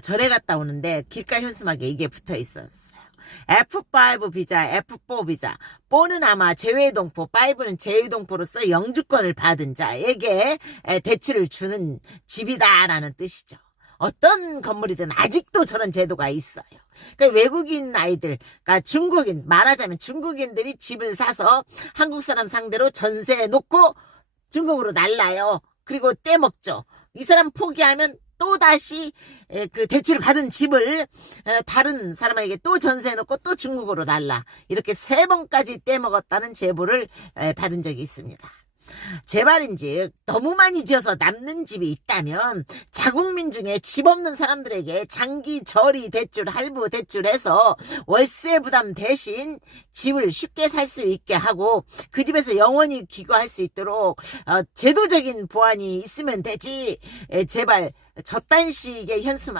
절에 갔다 오는데 길가 현수막에 이게 붙어 있었어요. F5 비자, F4 비자. 4는 아마 제외동포, 5는 제외동포로서 영주권을 받은 자에게 에, 대출을 주는 집이다라는 뜻이죠. 어떤 건물이든 아직도 저런 제도가 있어요. 그러니까 외국인 아이들, 그러니까 중국인, 말하자면 중국인들이 집을 사서 한국 사람 상대로 전세 놓고 중국으로 날라요. 그리고 떼먹죠. 이 사람 포기하면 또 다시 그 대출을 받은 집을 에, 다른 사람에게 또 전세 놓고 또 중국으로 날라 이렇게 세 번까지 떼먹었다는 제보를 에, 받은 적이 있습니다. 제 말인지 너무 많이 지어서 남는 집이 있다면 자국민 중에 집 없는 사람들에게 장기 저리 대출 할부 대출해서 월세 부담 대신 집을 쉽게 살 수 있게 하고 그 집에서 영원히 귀가할 수 있도록 어, 제도적인 보완이 있으면 되지 에, 제발 저딴 식의 현수막